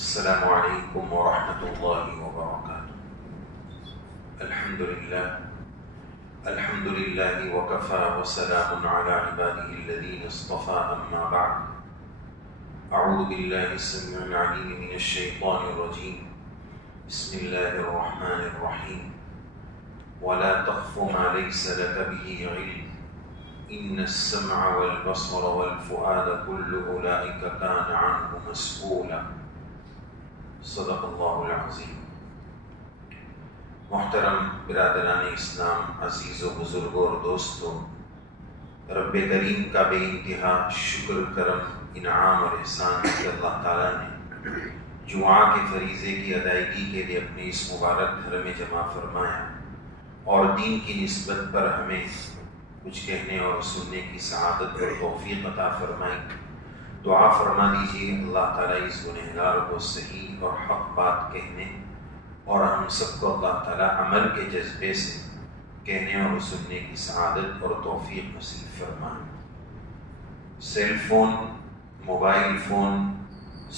السلام علیکم ورحمۃ اللہ وبرکاتہ۔ الحمد للہ وکفی وسلام علی عبادہ الذین اصطفی، اما بعد، اعوذ باللہ السمیع العلیم من الشیطان الرجیم، بسم اللہ الرحمن الرحیم، ولا تخف ما لیس لک بہ علم ان السمع والبصر والفؤاد كل اولئک کان عنہ مسئولا۔ صدق اللہ العظیم۔ محترم برادران اسلام، عزیز و بزرگوں اور دوستوں، رب کریم کا بے انتہا شکر، کرم، انعام اور احسان کہ اللہ تعالیٰ نے جمعہ کے فریضے کی ادائیگی کے لیے اپنے اس مبارک گھر میں جمع فرمایا اور دین کی نسبت پر ہمیں کچھ کہنے اور سننے کی سعادت اور توفیق عطا فرمائی۔ دعا فرما دیجیے اللہ تعالیٰ اس گنہگار کو صحیح اور حق بات کہنے اور ہم سب کو اللہ تعالیٰ عمل کے جذبے سے کہنے اور سننے کی سعادت اور توفیق نصیب فرمائے۔ Cell phone, mobile phone,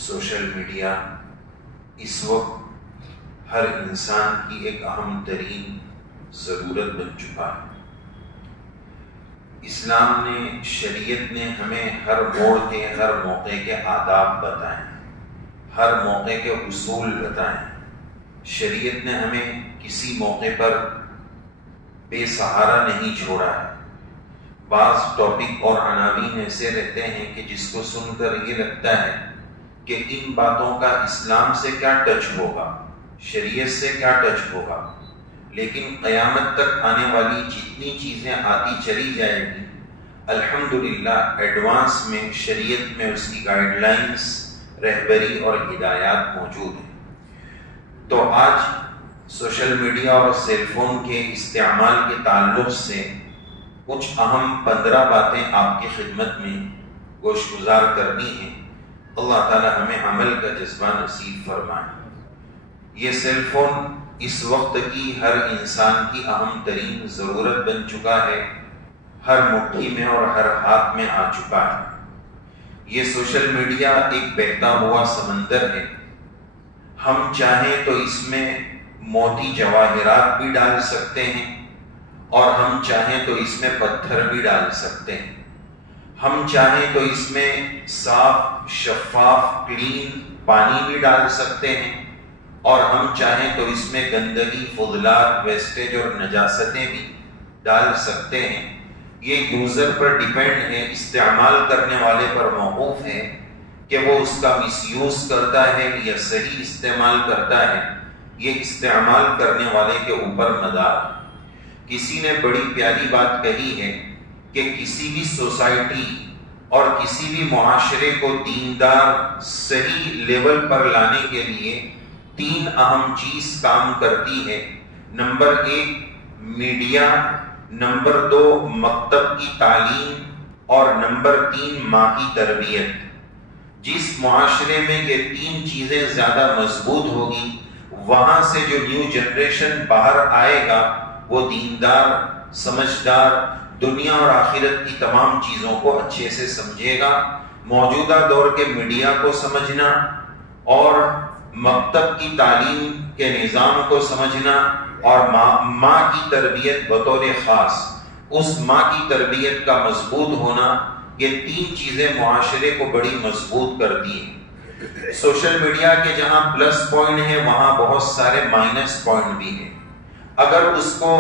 social media اس وقت ہر انسان کی ایک اہم ترین ضرورت بن چکا ہے۔ اسلام نے، شریعت نے ہمیں ہر موڑ کے، ہر موقع کے آداب بتائے، ہر موقع کے اصول بتائے۔ شریعت نے ہمیں کسی موقع پر بے سہارا نہیں چھوڑا ہے۔ بعض ٹاپک اور عناوین ایسے رہتے ہیں کہ جس کو سن کر یہ لگتا ہے کہ ان باتوں کا اسلام سے کیا ٹچ ہوگا، شریعت سے کیا ٹچ ہوگا، لیکن قیامت تک آنے والی جتنی چیزیں آتی چلی جائے گی، الحمدللہ ایڈوانس میں شریعت میں اس کی گائیڈ لائنز، رہبری اور ہدایات موجود ہیں۔ تو آج سوشل میڈیا اور سیل فون کے استعمال کے تعلق سے کچھ اہم 15 باتیں آپ کی خدمت میں گوش گزار کرنی ہیں۔ اللہ تعالی ہمیں عمل کا جذبہ نصیب فرمائے۔ یہ سیل فون اس وقت کی ہر انسان کی اہم ترین ضرورت بن چکا ہے، ہر مٹھی میں اور ہر ہاتھ میں آ چکا ہے۔ یہ سوشل میڈیا ایک بہتا ہوا سمندر ہے۔ ہم چاہیں تو اس میں موتی جواہرات بھی ڈال سکتے ہیں اور ہم چاہیں تو اس میں پتھر بھی ڈال سکتے ہیں۔ ہم چاہیں تو اس میں صاف، شفاف، کلین پانی بھی ڈال سکتے ہیں اور ہم چاہیں تو اس میں گندگی، فضلات، ویسٹیج اور نجاستیں بھی ڈال سکتے ہیں۔ یہ یوزر پر ڈیپینڈ ہے، استعمال کرنے والے پر موقوف ہے کہ وہ اس کا مس یوز کرتا ہے یا صحیح استعمال کرتا ہے۔ یہ استعمال کرنے والے کے اوپر مدار۔ کسی نے بڑی پیاری بات کہی ہے کہ کسی بھی سوسائٹی اور کسی بھی معاشرے کو دیندار صحیح لیول پر لانے کے لیے 3 اہم چیز کام کرتی ہے۔ نمبر 1 میڈیا، نمبر 2 مکتب کی تعلیم اور نمبر 3 ماں کی تربیت۔ جس معاشرے میں یہ 3 چیزیں زیادہ مضبوط ہوگی، وہاں سے جو نیو جنریشن باہر آئے گا وہ دیندار، سمجھدار، دنیا اور آخرت کی تمام چیزوں کو اچھے سے سمجھے گا۔ موجودہ دور کے میڈیا کو سمجھنا اور مکتب کی تعلیم کے نظام کو سمجھنا اور ماں کی تربیت بطور خاص، اس ماں کی تربیت کا مضبوط ہونا، یہ 3 چیزیں معاشرے کو بڑی مضبوط کرتی ہیں۔ سوشل میڈیا کے جہاں پلس پوائنٹ ہے وہاں بہت سارے مائنس پوائنٹ بھی ہیں۔ اگر اس کو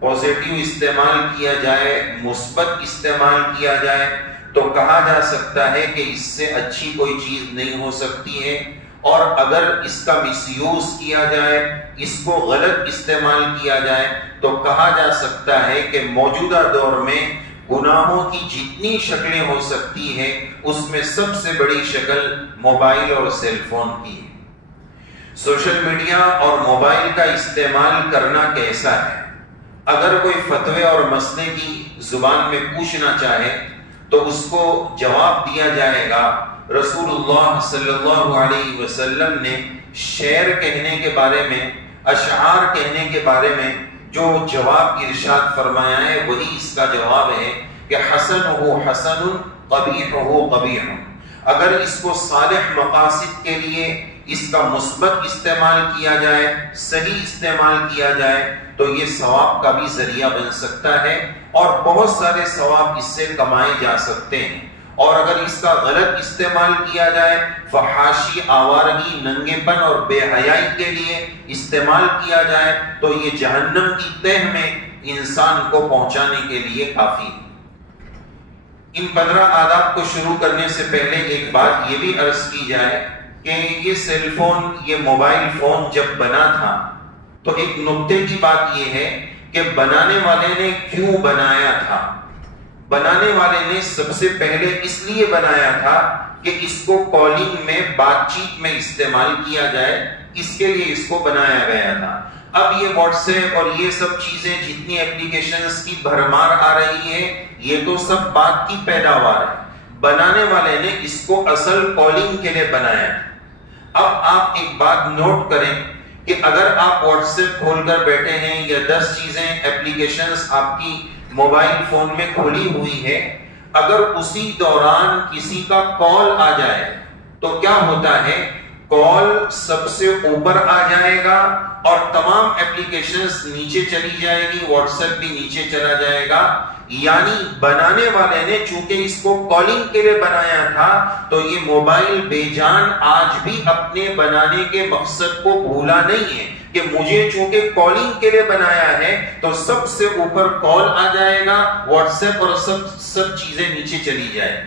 پازیٹیو استعمال کیا جائے، مثبت استعمال کیا جائے تو کہا جا سکتا ہے کہ اس سے اچھی کوئی چیز نہیں ہو سکتی ہے، اور اگر اس کا مس یوز کیا جائے، اس کو غلط استعمال کیا جائے تو کہا جا سکتا ہے کہ موجودہ دور میں گناہوں کی جتنی شکلیں ہو سکتی ہیں اس میں سب سے بڑی شکل موبائل اور سیل فون کی ہے۔ سوشل میڈیا اور موبائل کا استعمال کرنا کیسا ہے؟ اگر کوئی فتوے اور مسئلے کی زبان میں پوچھنا چاہے تو اس کو جواب دیا جائے گا۔ رسول اللہ صلی اللہ علیہ وسلم نے شعر کہنے کے بارے میں، اشعار کہنے کے بارے میں جو جواب ارشاد فرمایا ہے وہی اس کا جواب ہے کہ حسن ہو حسن، قبیح ہو قبیح۔ اگر اس کو صالح مقاصد کے لیے اس کا مثبت استعمال کیا جائے، صحیح استعمال کیا جائے، تو یہ ثواب کا بھی ذریعہ بن سکتا ہے اور بہت سارے ثواب اس سے کمائے جا سکتے ہیں۔ اور اگر اس کا غلط استعمال کیا جائے، فحاشی، آوارگی، ننگے پن اور بے حیائی کے لیے استعمال کیا جائے، تو یہ جہنم کی تہ میں انسان کو پہنچانے کے لیے کافی ہے۔ ان 15 آداب کو شروع کرنے سے پہلے ایک بات یہ بھی عرض کی جائے کہ یہ سیل فون، یہ موبائل فون جب بنا تھا تو ایک نکتے کی بات یہ ہے کہ بنانے والے نے کیوں بنایا تھا۔ بنانے والے نے سب سے پہلے اس لیے بنایا تھا کہ اس کو کالنگ میں، بات چیت میں استعمال کیا جائے، اس کے لیے اس کو بنایا گیا تھا۔ اب یہ واٹس ایپ اور یہ سب چیزیں، جتنی اپلیکیشنز کی بھرمار آ رہی ہے، یہ تو سب بات کی پیداوار ہے۔ بنانے والے نے اس کو اصل کالنگ کے لیے بنایا۔ اب آپ ایک بات نوٹ کریں کہ اگر آپ واٹس ایپ کھول کر بیٹھے ہیں یا 10 چیزیں، اپلیکیشنز آپ کی موبائل فون میں کھولی ہوئی ہے، اگر اسی دوران کسی کا کال آ جائے تو کیا ہوتا ہے؟ کال سب سے اوپر آ جائے گا اور تمام اپلیکیشنز نیچے چلی جائے گی، واٹس ایپ بھی نیچے چلا جائے گا۔ یعنی بنانے والے نے چونکہ اس کو کالنگ کے لیے بنایا تھا، تو یہ موبائل بے جان آج بھی اپنے بنانے کے مقصد کو بھولا نہیں ہے کہ مجھے چونکہ کالنگ کے لیے بنایا ہے تو سب سے اوپر کال آ جائے گا، واٹس ایپ اور سب چیزیں نیچے چلی جائے۔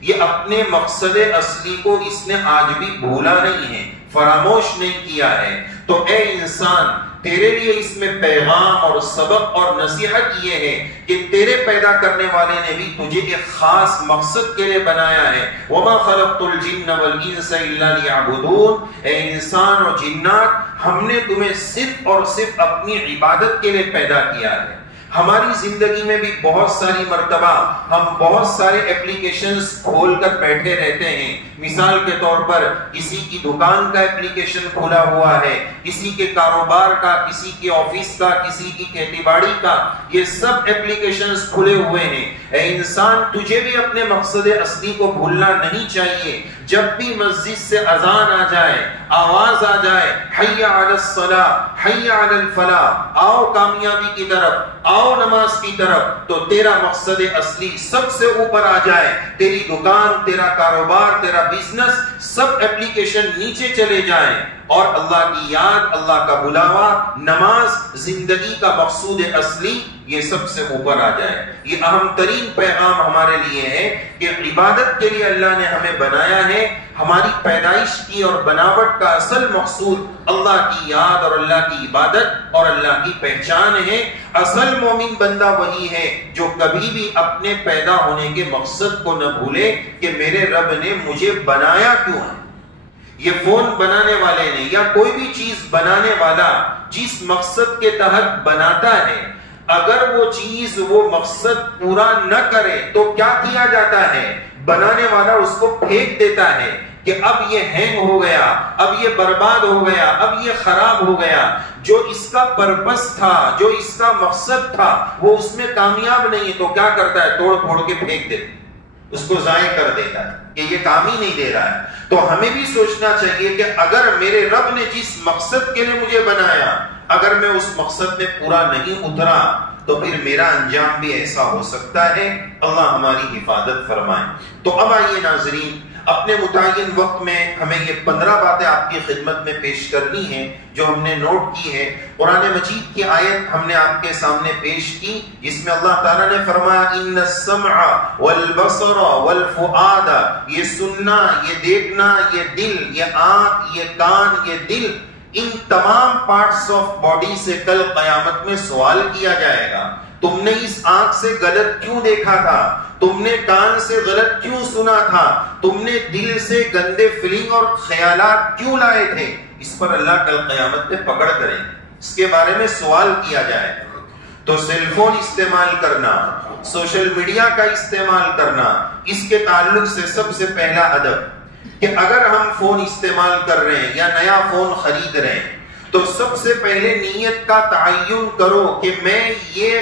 یہ اپنے مقصد اصلی کو اس نے آج بھی بھولا نہیں ہے، فراموش نہیں کیا ہے۔ تو اے انسان، تیرے لیے اس میں پیغام اور سبق اور نصیحت یہ ہے کہ تیرے پیدا کرنے والے نے بھی تجھے ایک خاص مقصد کے لیے بنایا ہے۔ وَمَا خَلَقْتُ الْجِنَّ وَالْإِنسَ إِلَّا لِيَعْبُدُونَ۔ اے انسان اور جنات، ہم نے تمہیں صرف اور صرف اپنی عبادت کے لیے پیدا کیا ہے۔ ہماری زندگی میں بھی بہت ساری مرتبہ ہم بہت سارے اپلیکیشنز کھول کر بیٹھے رہتے ہیں۔ مثال کے طور پر کسی کی دکان کا اپلیکیشن کھولا ہوا ہے، کسی کے کاروبار کا، کسی کے آفس کا، کسی کی کھیتی باڑی کا، یہ سب اپلیکیشنز کھلے ہوئے ہیں۔ اے انسان، تجھے بھی اپنے مقصد اصلی کو بھولنا نہیں چاہیے۔ جب بھی مسجد سے اذان آ جائے، آواز آ جائے، حی علی الصلاۃ، حی علی الفلاح، آؤ کامیابی کی طرف، آؤ نماز کی طرف، تو تیرا مقصد اصلی سب سے اوپر آ جائے۔ تیری دکان، تیرا کاروبار، تیرا بزنس، سب اپلیکیشن نیچے چلے جائیں اور اللہ کی یاد، اللہ کا بلاوا، نماز، زندگی کا مقصود اصلی، یہ سب سے اوپر آ جائے۔ یہ اہم ترین پیغام ہمارے لیے ہے کہ عبادت کے لیے اللہ نے ہمیں بنایا ہے۔ ہماری پیدائش کی اور بناوٹ کا اصل مقصود اللہ کی یاد اور اللہ کی عبادت اور اللہ کی پہچان ہے۔ اصل مومن بندہ وہی ہے جو کبھی بھی اپنے پیدا ہونے کے مقصد کو نہ بھولے کہ میرے رب نے مجھے بنایا کیوں ہے۔ یہ فون بنانے والے نے یا کوئی بھی چیز بنانے والا جس مقصد کے تحت بناتا ہے، اگر وہ چیز، وہ مقصد پورا نہ کرے تو کیا کیا جاتا ہے؟ بنانے والا اس کو پھینک دیتا ہے کہ اب یہ ہینگ ہو گیا، اب یہ برباد ہو گیا، اب یہ خراب ہو گیا۔ جو اس کا پرپس تھا، جو اس کا مقصد تھا، وہ اس میں کامیاب نہیں ہے تو کیا کرتا ہے؟ توڑ پھوڑ کے پھینک دیتا ہے، اس کو ضائع کر دیتا ہے کہ یہ کام ہی نہیں دے رہا ہے۔ تو ہمیں بھی سوچنا چاہیے کہ اگر میرے رب نے جس مقصد کے لیے مجھے بنایا، اگر میں اس مقصد میں پورا نہیں اترا تو پھر میرا انجام بھی ایسا ہو سکتا ہے۔ اللہ ہماری حفاظت فرمائے۔ تو اب آئیے ناظرین، اپنے متعین وقت میں ہمیں یہ 15 باتیں آپ کی خدمت میں پیش کرنی ہیں جو ہم نے نوٹ کی ہے۔ قرآن مجید کی آیت ہم نے آپ کے سامنے پیش کی جس میں اللہ تعالیٰ نے فرمایا ان السمع والبصر والفؤاد، یہ سننا، یہ دیکھنا، یہ دل، یہ آنکھ، یہ کان، یہ دل، ان تمام پارٹس آف باڈی سے کل قیامت میں سوال کیا جائے گا۔ تم نے اس آنکھ سے غلط کیوں دیکھا تھا؟ تم نے کان سے غلط کیوں سنا تھا؟ تم نے دل سے گندے فیلنگ اور خیالات کیوں لائے تھے؟ اس پر اللہ کل قیامت میں پکڑ کریں، اس کے بارے میں سوال کیا جائے۔ تو سیل فون استعمال کرنا، سوشل میڈیا کا استعمال کرنا، اس کے تعلق سے سب سے پہلا ادب کہ اگر ہم فون استعمال کر رہے ہیں یا نیا فون خرید رہے ہیں تو سب سے پہلے نیت کا تعین کرو کہ میں یہ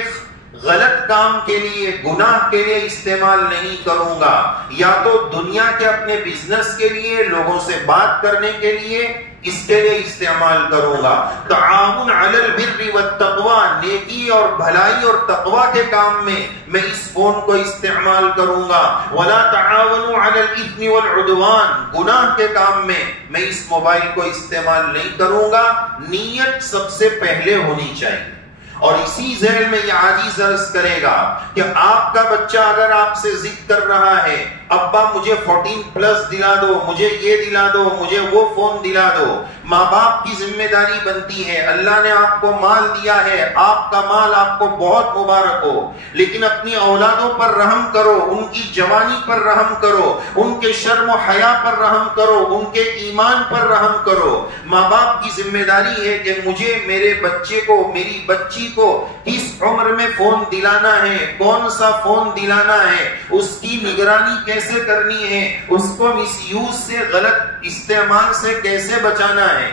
غلط کام کے لیے، گناہ کے لیے استعمال نہیں کروں گا، یا تو دنیا کے اپنے بزنس کے لیے، لوگوں سے بات کرنے کے لیے اس کے لیے استعمال کروں گا۔ تعاون علی البر والتقوی، نیکی اور بھلائی اور تقوی کے کام میں اس فون کو استعمال کروں گا۔ ولا تعاونوا علی الاثم والعدوان، گناہ کے کام میں اس موبائل کو استعمال نہیں کروں گا۔ نیت سب سے پہلے ہونی چاہیے۔ اور اسی ذیل میں یہ عاجز عرض کرے گا کہ آپ کا بچہ اگر آپ سے ضد کر رہا ہے، ابا مجھے 14+ دلا دو، مجھے یہ دلا دو، مجھے وہ فون دلا دو، ماں باپ کی ذمہ داری بنتی ہے۔ اللہ نے آپ کو مال دیا ہے، آپ کا مال آپ کو بہت مبارک ہو، لیکن اپنی اولادوں پر رحم کرو، ان کی جوانی پر رحم کرو، ان کے شرم و حیا پر رحم کرو، ان کے ایمان پر رحم کرو۔ ماں باپ کی ذمہ داری ہے کہ مجھے میرے بچے کو، میری بچی کو کس عمر میں فون دلانا ہے، کون سا فون دلانا ہے، اس کی نگرانی کیسے کرنی ہے، اس کو مس یوز سے، غلط استعمال سے کیسے بچانا ہے،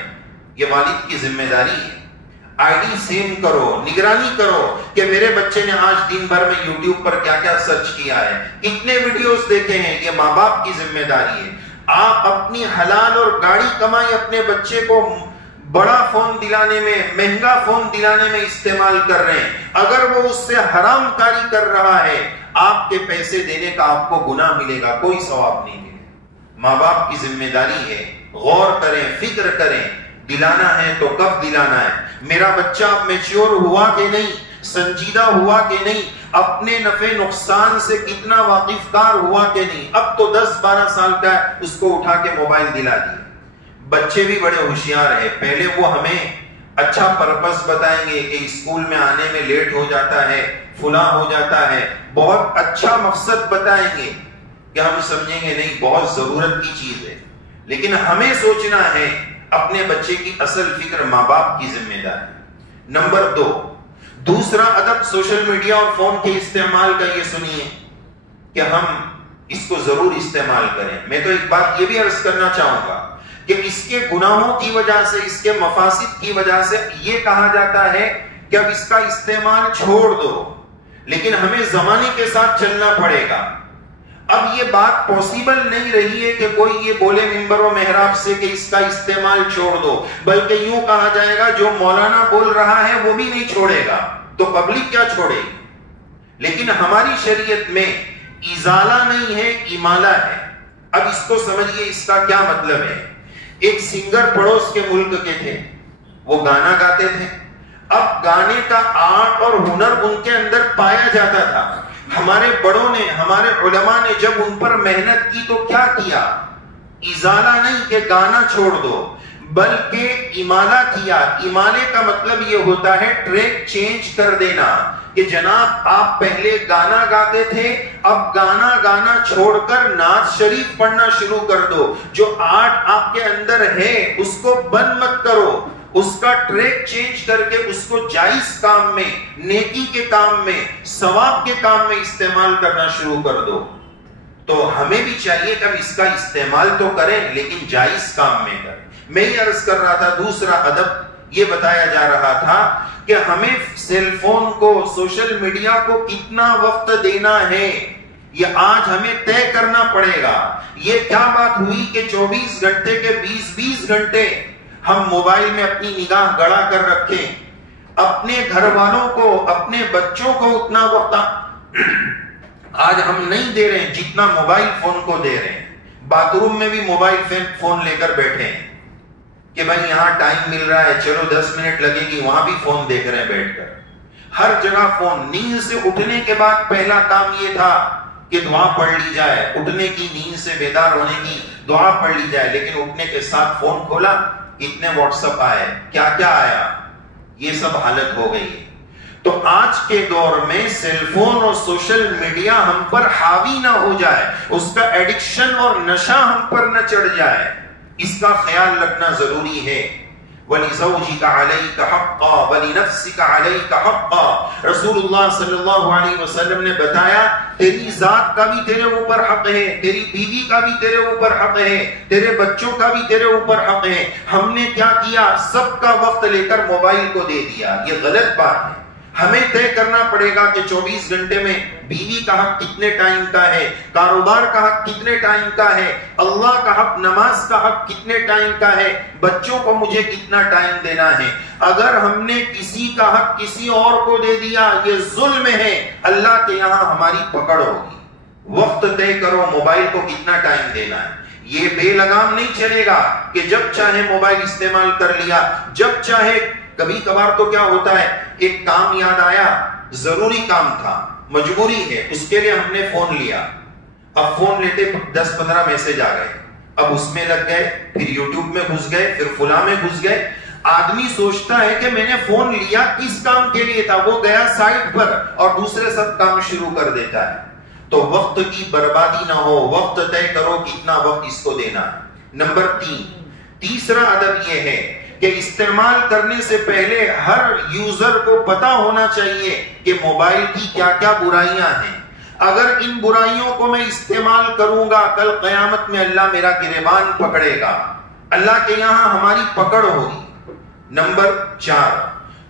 یہ والد کی ذمہ داری ہے۔ آئی ڈی سیم کرو، نگرانی کرو کہ میرے بچے نے آج دن بھر میں یوٹیوب پر کیا کیا سرچ کیا ہے، کتنے ویڈیوز دیکھے ہیں، یہ ماں باپ کی ذمہ داری ہے۔ آپ اپنی حلال اور گاڑی کمائی اپنے بچے کو بڑا فون دلانے میں، مہنگا فون دلانے میں استعمال کر رہے ہیں، اگر وہ اس سے حرام کاری کر رہا ہے، آپ کے پیسے دینے کا آپ کو گناہ ملے گا، کوئی ثواب نہیں ملے گا۔ ماں باپ کی ذمہ داری ہے، غور کریں، فکر کریں، دلانا ہے تو کب دلانا ہے، میرا بچہ اب میچور ہوا کہ نہیں، سنجیدہ ہوا کہ نہیں، اپنے نفع نقصان سے کتنا واقف کار ہوا کہ نہیں۔ اب تو 10-12 سال کا ہے، اس کو اٹھا کے موبائل دلا دیا۔ بچے بھی بڑے ہوشیار ہیں، پہلے وہ ہمیں اچھا پرپس بتائیں گے کہ اسکول میں آنے میں لیٹ ہو جاتا ہے، فلاں ہو جاتا ہے، بہت اچھا مقصد بتائیں گے کہ ہم سمجھیں گے نہیں بہت ضرورت کی چیز ہے، لیکن ہمیں سوچنا ہے اپنے بچے کی اصل فکر ماں باپ کی ذمہ داری۔ نمبر 2، دوسرا ادب سوشل میڈیا اور فون کے استعمال کا یہ سنیے کہ ہم اس کو ضرور استعمال کریں۔ میں تو ایک بات یہ بھی عرض کرنا چاہوں گا کہ اس کے گناہوں کی وجہ سے، اس کے مفاسد کی وجہ سے یہ کہا جاتا ہے کہ اب اس کا استعمال چھوڑ دو، لیکن ہمیں زمانے کے ساتھ چلنا پڑے گا۔ اب یہ بات پاسبل نہیں رہی ہے کہ کوئی یہ بولے منبر و محراب سے کہ اس کا استعمال چھوڑ دو، بلکہ یوں کہا جائے گا جو مولانا بول رہا ہے وہ بھی نہیں چھوڑے گا تو پبلک کیا چھوڑے گی۔ لیکن ہماری شریعت میں ازالہ نہیں ہے، امالہ ہے۔ اب اس کو سمجھئے، اس کا کیا مطلب ہے۔ ایک سنگر پڑوس کے ملک کے تھے، وہ گانا گاتے تھے، اب گانے کا آرٹ اور ہنر ان کے اندر پایا جاتا تھا۔ ہمارے بڑوں نے، ہمارے علماء نے جب ان پر محنت کی تو کیا کیا، ازالہ نہیں کہ گانا چھوڑ دو، بلکہ امالہ کیا۔ امالے کا مطلب یہ ہوتا ہے ٹریک چینج کر دینا، کہ جناب آپ پہلے گانا گاتے تھے، اب گانا گانا چھوڑ کر نعت شریف پڑھنا شروع کر دو۔ جو آرٹ آپ کے اندر ہے اس کو بند مت کرو، اس کا ٹریک چینج کر کے اس کو جائز کام میں، نیکی کے کام میں، ثواب کے کام میں استعمال کرنا شروع کر دو۔ تو ہمیں بھی چاہیے کہ ہم اس کا استعمال تو کریں لیکن جائز کام میں کریں۔ میں یہ عرض کر رہا تھا، دوسرا ادب یہ بتایا جا رہا تھا کہ ہمیں سیل فون کو، سوشل میڈیا کو کتنا وقت دینا ہے، یہ آج ہمیں طے کرنا پڑے گا۔ یہ کیا بات ہوئی کہ 24 گھنٹے کے 20-20 گھنٹے ہم موبائل میں اپنی نگاہ گڑا کر رکھیں، اپنے گھر والوں کو، اپنے بچوں کو اتنا وقت آج ہم نہیں دے رہے ہیں جتنا موبائل فون کو دے رہے ہیں۔ باتھ روم میں بھی موبائل فون لے کر بیٹھے ہیں کہ بھائی یہاں ٹائم مل رہا ہے، چلو 10 منٹ لگے گی، وہاں بھی فون دیکھ رہے ہیں بیٹھ کر، ہر جگہ فون۔ نیند سے اٹھنے کے بعد پہلا کام یہ تھا کہ دعا پڑھ لی جائے، اٹھنے کی، نیند سے بیدار ہونے کی دعا پڑھ لی جائے، لیکن اٹھنے کے ساتھ فون کھولا، کتنے واٹس ایپ آئے، کیا کیا آیا، یہ سب حالت ہو گئی ہے۔ تو آج کے دور میں سیل فون اور سوشل میڈیا ہم پر حاوی نہ ہو جائے، اس کا ایڈکشن اور نشہ ہم پر نہ چڑھ جائے، اس کا خیال رکھنا ضروری ہے۔ وَلِزَوْجِكَ عَلَيْكَ حَقًّا وَلِنَفْسِكَ عَلَيْكَ حَقًّا، رسول اللہ صلی اللہ علیہ وسلم نے بتایا تیری ذات کا بھی تیرے اوپر حق ہے، تیری بیوی کا بھی تیرے اوپر حق ہے، تیرے بچوں کا بھی تیرے اوپر حق ہے۔ ہم نے کیا کیا، سب کا وقت لے کر موبائل کو دے دیا، یہ غلط بات ہے۔ ہمیں طے کرنا پڑے گا کہ 24 گھنٹے میں بیوی کا حق کتنے ٹائم کا ہے، کاروبار کا حق کتنے ٹائم کا ہے، اللہ کا حق، نماز کا حق کتنے ٹائم کا ہے، بچوں کو مجھے کتنا ٹائم دینا ہے۔ اگر ہم نے کسی کا حق کسی اور کو دے دیا، یہ ظلم ہے، اللہ کے یہاں ہماری پکڑ ہوگی۔ وقت طے کرو موبائل کو کتنا ٹائم دینا ہے۔ یہ بے لگام نہیں چلے گا کہ جب چاہے موبائل استعمال کر لیا، جب چاہے۔ کبھی کبھار تو کیا ہوتا ہے، ایک کام یاد آیا، ضروری کام تھا، مجبوری ہے، اس کے لیے ہم نے فون لیا، اب فون لیتے 10-15 میسج آ گئے، اب اس میں لگ گئے، پھر یوٹیوب میں گھس گئے، پھر فلاں میں گھس گئے۔ آدمی سوچتا ہے کہ میں نے فون لیا کس کام کے لیے تھا، وہ گیا سائٹ پر اور دوسرے سب کام شروع کر دیتا ہے۔ تو وقت کی بربادی نہ ہو، وقت طے کرو کتنا وقت اس کو دینا ہے۔ نمبر 3، تیسرا ادب یہ ہے کہ استعمال کرنے سے پہلے ہر یوزر کو پتا ہونا چاہیے کہ موبائل کی کیا کیا برائیاں ہیں۔ اگر ان برائیوں کو میں استعمال کروں گا، کل قیامت میں اللہ میرا گریبان پکڑے گا، اللہ کے یہاں ہماری پکڑ ہوگی۔ نمبر 4،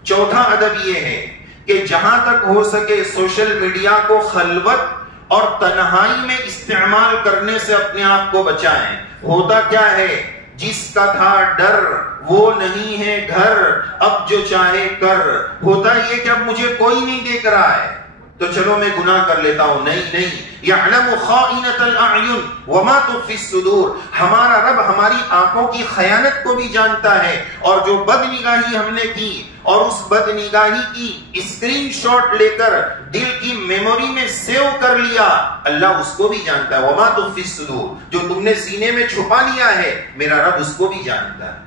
چوتھا ادب یہ ہے کہ جہاں تک ہو سکے سوشل میڈیا کو خلوت اور تنہائی میں استعمال کرنے سے اپنے آپ کو بچائیں۔ ہوتا کیا ہے، جس کا تھا ڈر وہ نہیں ہے گھر، اب جو چاہے کر۔ ہوتا یہ کہ اب مجھے کوئی نہیں دیکھ رہا ہے تو چلو میں گناہ کر لیتا ہوں۔ نہیں، یعلم خائنۃ الاعین وما تخفی الصدور۔ ہمارا رب ہماری آنکھوں کی خیانت کو بھی جانتا ہے، اور جو بد نگاہی ہم نے کی اور اس بد نگاہی کی اسکرین شاٹ لے کر دل کی میموری میں سیو کر لیا، اللہ اس کو بھی جانتا ہے۔ وما تخفی الصدور، جو تم نے سینے میں چھپا لیا ہے میرا رب اس کو بھی جانتا ہے۔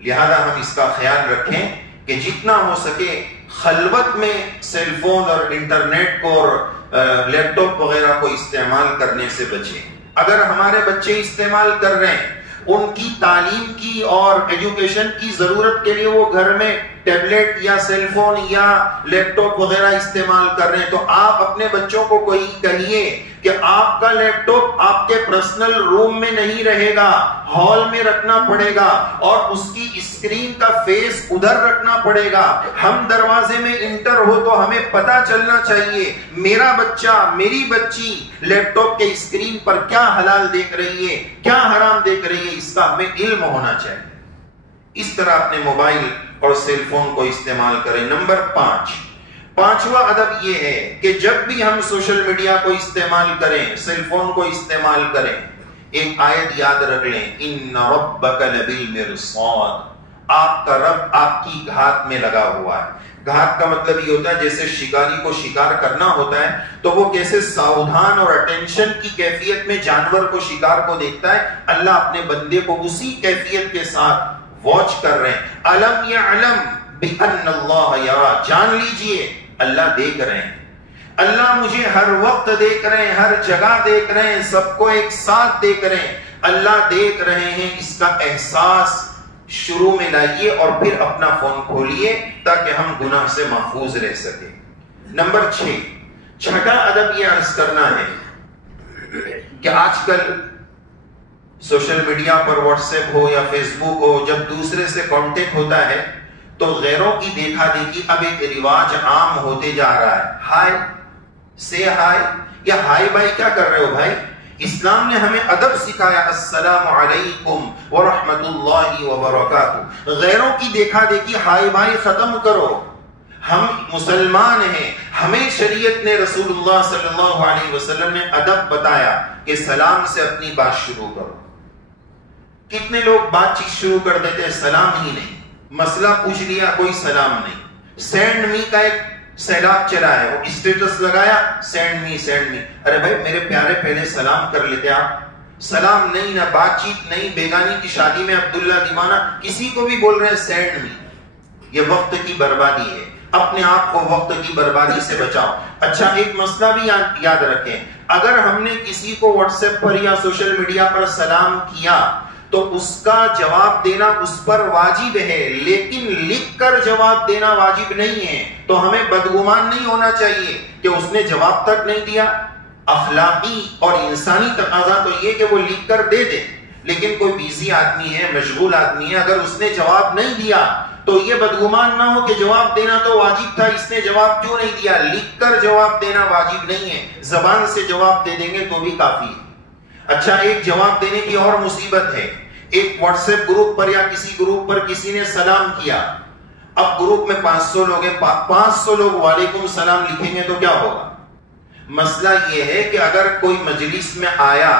لہذا ہم اس کا خیال رکھیں کہ جتنا ہو سکے خلوت میں سیل فون اور انٹرنیٹ کو اور لیپ ٹاپ وغیرہ کو استعمال کرنے سے بچیں۔ اگر ہمارے بچے استعمال کر رہے ہیں، ان کی تعلیم کی اور ایجوکیشن کی ضرورت کے لیے وہ گھر میں ٹیبلٹ یا سیل فون یا لیپ ٹاپ وغیرہ استعمال کر رہے ہیں، تو آپ اپنے بچوں کو کوئی کہیے کہ آپ کا لیپ ٹاپ آپ کے پرسنل روم میں نہیں رہے گا، ہال میں رکھنا پڑے گا، اور اس کی اسکرین کا فیس ادھر رکھنا پڑے گا۔ ہم دروازے میں انٹر ہو تو ہمیں پتا چلنا چاہیے میرا بچہ، میری بچی لیپ ٹاپ کے اسکرین پر کیا حلال دیکھ رہی ہے، کیا حرام دیکھ رہی ہے، اس کا ہمیں علم ہونا چاہیے۔ اس طرح اپنے موبائل اور سیل فون کو استعمال کریں۔ نمبر 5، پانچواں ادب یہ ہے کہ جب بھی ہم سوشل میڈیا کو استعمال کریں، سیل فون کو استعمال کریں، ایک آیت یاد رکھ لیں، ان ربک لبالمرصاد، آپ کا رب آپ کی گھات میں لگا ہوا ہے۔ گھات کا مطلب یہ ہوتا ہے جیسے شکاری کو شکار کرنا ہوتا ہے تو وہ کیسے ساودھان اور اٹینشن کی کیفیت میں جانور کو، شکار کو دیکھتا ہے، اللہ اپنے بندے کو اسی کیفیت کے ساتھ واچ کر رہے ہیں۔ الم یعلم بان اللہ یرا، جان لیجئے اللہ دیکھ رہے ہیں، اللہ مجھے ہر وقت دیکھ رہے ہیں، ہر جگہ دیکھ رہے ہیں، سب کو ایک ساتھ دیکھ رہے ہیں، اللہ دیکھ رہے ہیں۔ اس کا احساس شروع میں لائیے اور پھر اپنا فون کھولیے تاکہ ہم گناہ سے محفوظ رہ سکیں۔ نمبر 6، چھٹا ادب یہ عرض کرنا ہے کہ آج کل سوشل میڈیا پر واٹس ایپ ہو یا فیس بک ہو، جب دوسرے سے کانٹیکٹ ہوتا ہے تو غیروں کی دیکھا دیکھی اب ایک رواج عام ہوتے جا رہا ہے۔ ہائے، سے ہائے، یا ہائے بھائی کیا کر رہے ہو بھائی؟ اسلام نے ہمیں ادب سکھایا، السلام علیکم ورحمت اللہ وبرکاتہ۔ غیروں کی دیکھا دیکھی ہائے بھائی ختم کرو، ہم مسلمان ہیں، ہمیں شریعت نے، رسول اللہ صلی اللہ علیہ وسلم نے ادب بتایا کہ سلام سے اپنی بات شروع کرو۔ کتنے لوگ بات چیت شروع کر دیتے ہیں، سلام ہی نہیں، مسئلہ پوچھ لیا کوئی سلام نہیں۔ سینڈ می کا ایک سیلاب چلا ہے، وہ اسٹیٹس لگایا، سینڈ می سینڈ می۔ ارے بھائی میرے پیارے پہلے سلام کر لیتے آپ، سلام نہیں، نہ بات چیت نہیں، بیگانی کی شادی میں عبداللہ دیوانہ کسی کو بھی بول رہے ہیں سینڈ می۔ یہ وقت کی بربادی ہے، اپنے آپ کو وقت کی بربادی سے بچاؤ۔ اچھا ایک مسئلہ بھی یاد رکھیں، اگر ہم نے کسی کو واٹس ایپ پر یا سوشل میڈیا پر سلام کیا تو اس کا جواب دینا اس پر واجب ہے، لیکن لکھ کر جواب دینا واجب نہیں ہے۔ تو ہمیں بدگمان نہیں ہونا چاہیے کہ اس نے جواب تک نہیں دیا۔ اخلاقی اور انسانی تقاضا تو یہ کہ وہ لکھ کر دے دے، لیکن کوئی بیزی آدمی ہے، مشغول آدمی ہے، اگر اس نے جواب نہیں دیا تو یہ بدگمان نہ ہو کہ جواب دینا تو واجب تھا، اس نے جواب کیوں نہیں دیا؟ لکھ کر جواب دینا واجب نہیں ہے، زبان سے جواب دے دیں گے تو بھی کافی ہے۔ اچھا، ایک جواب دینے کی اور مصیبت ہے۔ ایک واٹس ایپ گروپ پر یا کسی گروپ پر کسی نے سلام کیا، اب گروپ میں 500 لوگ ہیں، 500 لوگ وعلیکم السلام لکھیں گے تو کیا ہوگا؟ مسئلہ یہ ہے کہ اگر کوئی مجلس میں آیا،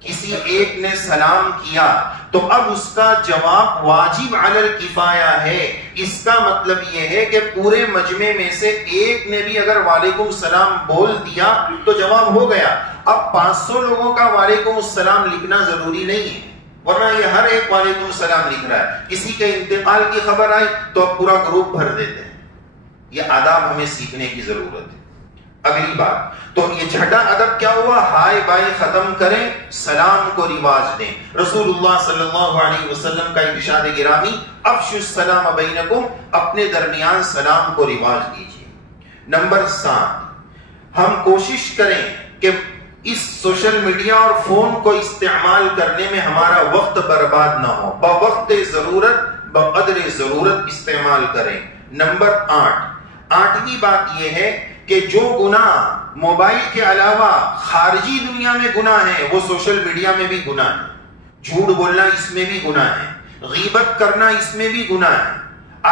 کسی ایک نے سلام کیا تو اب اس کا جواب واجب علی الکفایہ ہے۔ اس کا مطلب یہ ہے کہ پورے مجمع میں سے ایک نے بھی اگر وعلیکم السلام بول دیا تو جواب ہو گیا۔ اب 500 لوگوں کا وعلیکم السلام لکھنا ضروری نہیں ہے، ورنہ یہ ہر ایک وعلیکم السلام لکھ رہا ہے، کسی کے انتقال کی خبر آئی تو اب پورا گروپ بھر دیتے ہیں۔ یہ آداب ہمیں سیکھنے کی ضرورت ہے۔ اگلی بات، تو یہ چھٹا ادب کیا ہوا؟ ہائے بائے ختم کریں، سلام کو رواج دیں۔ رسول اللہ صلی اللہ علیہ وسلم کا ارشاد گرامی، افشوا السلام بینکم، اپنے درمیان سلام کو رواج دیجیے۔ نمبر 7، ہم کوشش کریں کہ اس سوشل میڈیا اور فون کو استعمال کرنے میں ہمارا وقت برباد نہ ہو، بوقت ضرورت بقدر ضرورت استعمال کریں۔ نمبر 8، بات یہ ہے کہ جو گناہ موبائل کے علاوہ خارجی دنیا میں گناہ ہے وہ سوشل میڈیا میں بھی گناہ ہے۔ جھوٹ بولنا اس میں بھی گناہ ہے، غیبت کرنا اس میں بھی گناہ ہے۔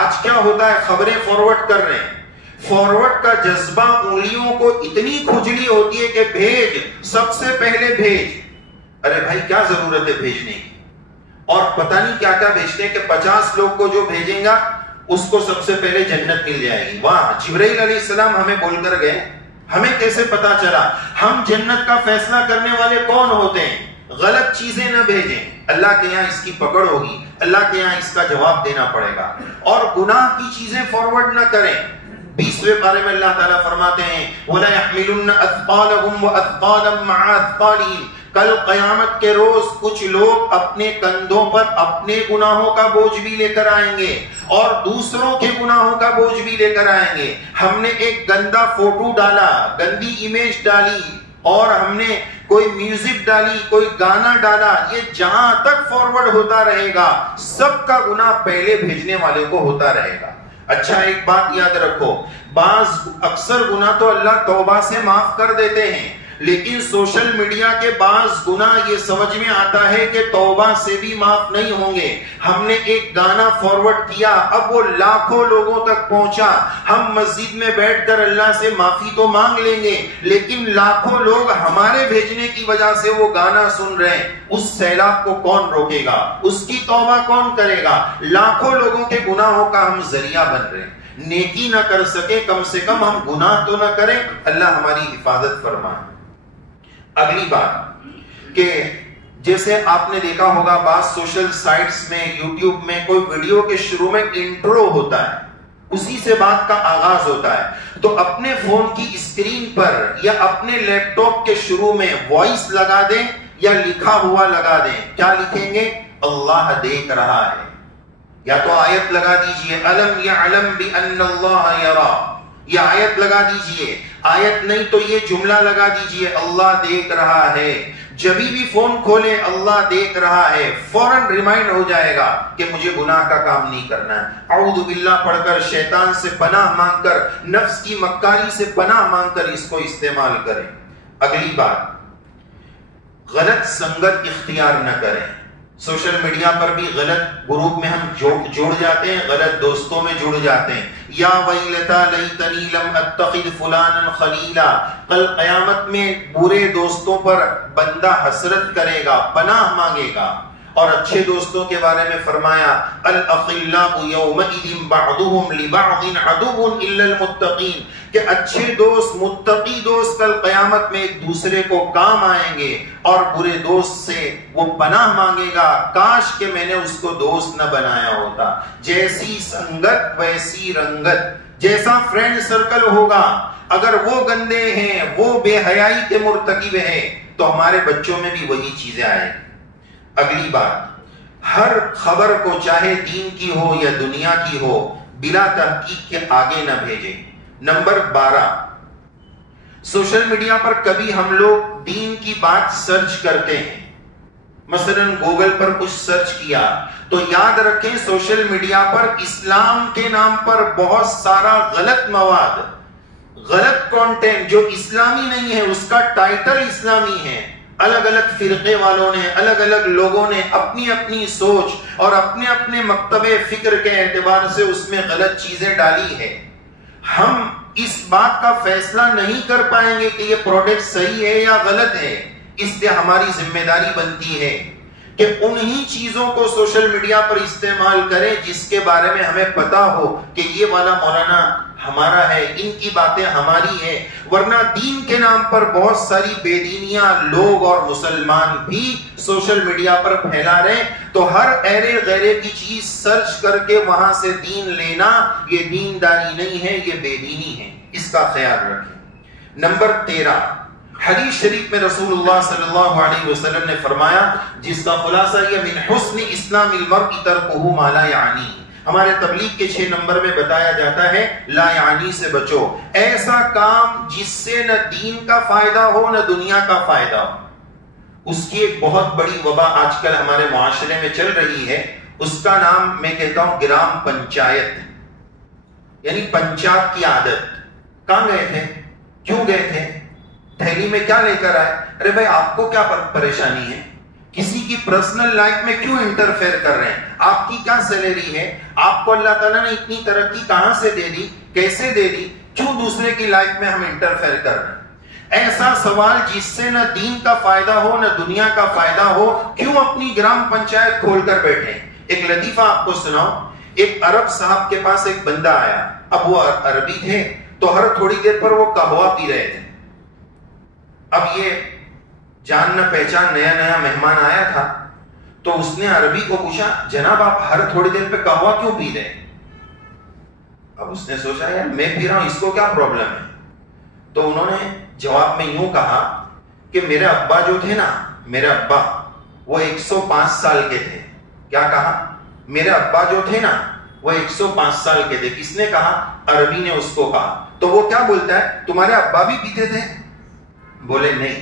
آج کیا ہوتا ہے؟ خبریں فارورڈ کر رہے ہیں، فارورڈ کا جذبہ انگلیوں کو اتنی کھجلی ہوتی ہے کہ بھیج، سب سے پہلے بھیج۔ ارے بھائی کیا ضرورت ہے بھیجنے کی؟ اور پتہ نہیں کیا کیا بھیجتے ہیں کہ 50 لوگ کو جو بھیجیں گا اس کو سب سے پہلے جنت مل جائے گی۔ واہ، جبرائیل علیہ السلام ہمیں بول کر گئے، ہمیں کیسے پتا چلا؟ ہم جنت کا فیصلہ کرنے والے کون ہوتے ہیں؟ غلط چیزیں نہ بھیجیں، اللہ کے یہاں اس کی پکڑ ہوگی، اللہ کے یہاں اس کا جواب دینا پڑے گا۔ اور گناہ کی چیزیں فارورڈ نہ کریں۔ 20ویں پارے میں اللہ تعالیٰ فرماتے ہیں وَلَا يَحْمِلُنَّ أَثْقَالَهُمْ وَأَثْقَالًا مَعَ أَثْقَالِهِمْ، کل قیامت کے روز کچھ لوگ اپنے کندھوں پر اپنے گناہوں کا بوجھ بھی لے کر آئیں گے اور دوسروں کے گناہوں کا بوجھ بھی لے کر آئیں گے۔ ہم نے ایک گندا فوٹو ڈالا، گندی امیج ڈالی، اور ہم نے کوئی میوزک ڈالی، کوئی گانا ڈالا، یہ جہاں تک فارورڈ ہوتا رہے گا سب کا گناہ پہلے بھیجنے والے کو ہوتا رہے گا۔ اچھا، ایک بات یاد رکھو، اکثر گناہ تو اللہ توبہ سے معاف کر دیتے ہیں، لیکن سوشل میڈیا کے بعض گناہ یہ سمجھ میں آتا ہے کہ توبہ سے بھی معاف نہیں ہوں گے۔ ہم نے ایک گانا فارورڈ کیا، اب وہ لاکھوں لوگوں تک پہنچا، ہم مسجد میں بیٹھ کر اللہ سے معافی تو مانگ لیں گے، لیکن لاکھوں لوگ ہمارے بھیجنے کی وجہ سے وہ گانا سن رہے ہیں، اس سیلاب کو کون روکے گا؟ اس کی توبہ کون کرے گا؟ لاکھوں لوگوں کے گناہوں کا ہم ذریعہ بن رہے ہیں۔ نیکی نہ کر سکے، کم سے کم ہم گناہ تو نہ کریں، اللہ ہماری حفاظت فرمائے۔ اگلی بات کہ جیسے آپ نے دیکھا ہوگا بعض سوشل سائٹس میں، یوٹیوب میں کوئی ویڈیو کے شروع میں انٹرو ہوتا ہے، اسی سے بات کا آغاز ہوتا ہے، تو اپنے فون کی اسکرین پر یا اپنے لیپ ٹاپ کے شروع میں وائس لگا دیں یا لکھا ہوا لگا دیں۔ کیا لکھیں گے؟ اللہ دیکھ رہا ہے، یا تو آیت لگا دیجئے الم یعلم بان اللہ یرا، یہ آیت لگا دیجئے، آیت نہیں تو یہ جملہ لگا دیجئے اللہ دیکھ رہا ہے۔ جبھی بھی فون کھولے اللہ دیکھ رہا ہے، فوراً ریمائنڈ ہو جائے گا کہ مجھے گناہ کا کام نہیں کرنا ہے۔ اعوذ باللہ پڑھ کر، شیطان سے پناہ مانگ کر، نفس کی مکاری سے پناہ مانگ کر اس کو استعمال کریں۔ اگلی بات، غلط سنگت اختیار نہ کریں۔ سوشل میڈیا پر بھی غلط گروپ میں ہم جڑ جاتے ہیں، غلط دوستوں میں جڑ جاتے ہیں۔ یا ویلتا لیتنی لم اتخذ فلانا خلیلا، کل قیامت میں برے دوستوں پر بندہ حسرت کرے گا، پناہ مانگے گا۔ اور اچھے دوستوں کے بارے میں فرمایا الاخلاء یومئذ بعضهم لبعض عدو الا المتقین، کہ اچھے دوست، متقی دوست کل قیامت میں ایک دوسرے کو کام آئیں گے، اور برے دوست سے وہ پناہ مانگے گا، کاش کہ میں نے اس کو دوست نہ بنایا ہوتا۔ جیسی سنگت ویسی رنگت، جیسا فرینڈ سرکل ہوگا، اگر وہ گندے ہیں، وہ بے حیائی کے مرتکب ہیں، تو ہمارے بچوں میں بھی وہی چیزیں آئیں گی۔ اگلی بات، ہر خبر کو چاہے دین کی ہو یا دنیا کی ہو بلا تحقیق کے آگے نہ بھیجیں۔ نمبر 12، سوشل میڈیا پر کبھی ہم لوگ دین کی بات سرچ کرتے ہیں، مثلا گوگل پر کچھ سرچ کیا تو یاد رکھیں سوشل میڈیا پر اسلام کے نام پر بہت سارا غلط مواد، غلط کانٹینٹ جو اسلامی نہیں ہے، اس کا ٹائٹل اسلامی ہے، الگ الگ فرقے والوں نے، الگ الگ لوگوں نے اپنی اپنی سوچ اور اپنے اپنے مکتب فکر کے اعتبار سے اس میں غلط چیزیں ڈالی ہے۔ ہم اس بات کا فیصلہ نہیں کر پائیں گے کہ یہ پروڈکٹ صحیح ہے یا غلط ہے، اس لیے ہماری ذمہ داری بنتی ہے کہ انہی چیزوں کو سوشل میڈیا پر استعمال کریں جس کے بارے میں ہمیں پتا ہو کہ یہ والا مولانا ہمارا ہے، ان کی باتیں ہماری ہے۔ ورنہ دین کے نام پر بہت ساری بے دینیاں لوگ اور مسلمان بھی سوشل میڈیا پر پھیلا رہے، تو ہر ایرے غیرے کی چیز سرچ کر کے وہاں سے دین لینا یہ دینداری نہیں ہے، یہ بے دینی ہے، اس کا خیال رکھیں۔ نمبر 13، حدیث شریف میں رسول اللہ صلی اللہ علیہ وسلم نے فرمایا جس کا خلاصہ یہ من حسن اسلام المرء ترکہ ما لا یعنی، ہمارے تبلیغ کے 6 نمبر میں بتایا جاتا ہے لا یعنی سے بچو، ایسا کام جس سے نہ دین کا فائدہ ہو نہ دنیا کا فائدہ ہو۔ اس کی ایک بہت بڑی وبا آج کل ہمارے معاشرے میں چل رہی ہے، اس کا نام میں کہتا ہوں گرام پنچایت، یعنی پنچایت کی عادت۔ کہاں گئے تھے؟ کیوں گئے تھے؟ تھیلی میں کیا لے کر آئے؟ ارے بھائی آپ کو کیا پریشانی ہے؟ کسی کی پرسنل لائف میں کیوں انٹرفیئر کر رہے ہیں؟ آپ کی کیا سیلری ہے؟ آپ کو اللہ تعالیٰ نے اتنی ترقی کہاں سے دے دی؟ کیسے دے دی؟ کیوں دوسرے کی لائف میں ہم انٹرفیئر کر رہے ہیں؟ ایسا سوال جس سے نہ دین کا فائدہ ہو نہ دنیا کا فائدہ ہو، کیوں اپنی گرام پنچایت کھول کر بیٹھے؟ ایک لطیفہ آپ کو سناؤ۔ ایک عرب صاحب کے پاس ایک بندہ آیا، اب وہ عربی تھے تو ہر تھوڑی دیر پر وہ قہوہ پی رہے تھے۔ اب یہ جان نہ پہچان نیا نیا مہمان آیا تھا تو اس نے عربی کو پوچھا جناب آپ ہر تھوڑی دیر پہ قہوہ کیوں پی رہے ہیں؟ اب اس نے سوچا یار میں پی رہا ہوں، اس کو کیا پرابلم ہے؟ تو انہوں نے جواب میں یوں کہا کہ میرے ابا جو تھے نا، میرے ابا وہ 105 سال کے تھے۔ کیا کہا؟ میرے ابا جو تھے نا وہ 105 سال کے تھے۔ کس نے کہا؟ عربی نے اس کو کہا۔ تو وہ کیا بولتا ہے؟ تمہارے ابا بھی پیتے تھے؟ بولے نہیں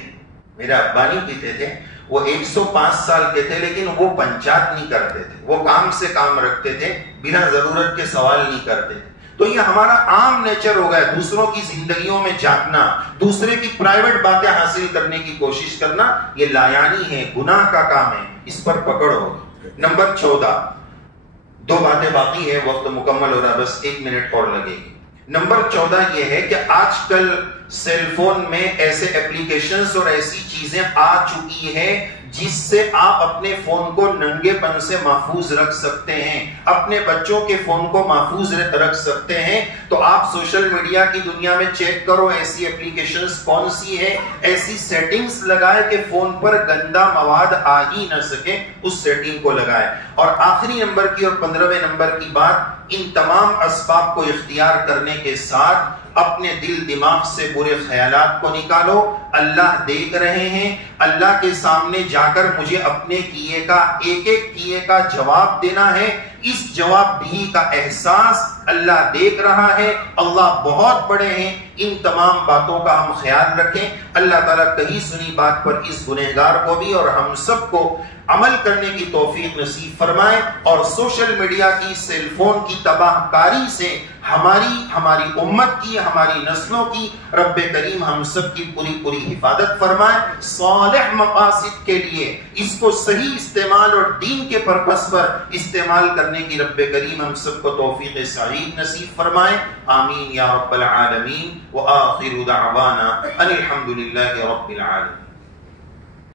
میرے ابا نہیں پیتے تھے، وہ 105 سال کے تھے لیکن وہ پنچایت نہیں کرتے تھے، وہ کام سے کام رکھتے تھے، بنا ضرورت کے سوال نہیں کرتے تھے۔ تو یہ ہمارا عام نیچر ہو گیا، دوسروں کی زندگیوں میں جھانکنا، دوسرے کی پرائیویٹ باتیں حاصل کرنے کی کوشش کرنا، یہ لایانی ہے، گناہ کا کام ہے، اس پر پکڑ ہوگی۔ نمبر 14، 2 باتیں باقی ہے، وقت مکمل ہو رہا، بس 1 منٹ اور لگے گی۔ نمبر 14 یہ ہے کہ آج کل سیل فون میں ایسے ایپلیکیشنز اور ایسی چیزیں آ چکی ہیں جس سے آپ اپنے فون کو ننگے پن سے محفوظ رکھ سکتے ہیں، اپنے بچوں کے فون کو محفوظ رکھ سکتے ہیں۔ تو آپ سوشل میڈیا کی دنیا میں چیک کرو ایسی ایپلیکیشنز کون سی ہے، ایسی سیٹنگز لگائے کہ فون پر گندا مواد آ ہی نہ سکے، اس سیٹنگ کو لگائے۔ اور آخری نمبر کی اور 15ویں نمبر کی بات، ان تمام اسباب کو اختیار کرنے کے ساتھ اپنے دل دماغ سے برے خیالات کو نکالو۔ اللہ دیکھ رہے ہیں، اللہ کے سامنے جا کر مجھے اپنے کیے کا ایک ایک کیے کا جواب دینا ہے۔ اس جواب بھی کا احساس اللہ دیکھ رہا ہے، اللہ بہت بڑے ہیں، ان تمام باتوں کا ہم خیال رکھیں۔ اللہ تعالیٰ کہیں سنی بات پر اس گنہگار کو بھی اور ہم سب کو عمل کرنے کی توفیق نصیب فرمائے، اور سوشل میڈیا کی، سیل فون کی تباہ کاری سے ہماری امت کی، ہماری نسلوں کی رب کریم ہم سب کی پوری حفاظت فرمائے۔ صالح مقاصد کے لیے اس کو صحیح استعمال اور دین کے پرپس پر استعمال کرنے کی رب کریم ہم سب کو توفیق سعید نصیب فرمائے۔ آمین یا رب العالمین، وآخر دعوانا ان الحمد للہ رب العالمین۔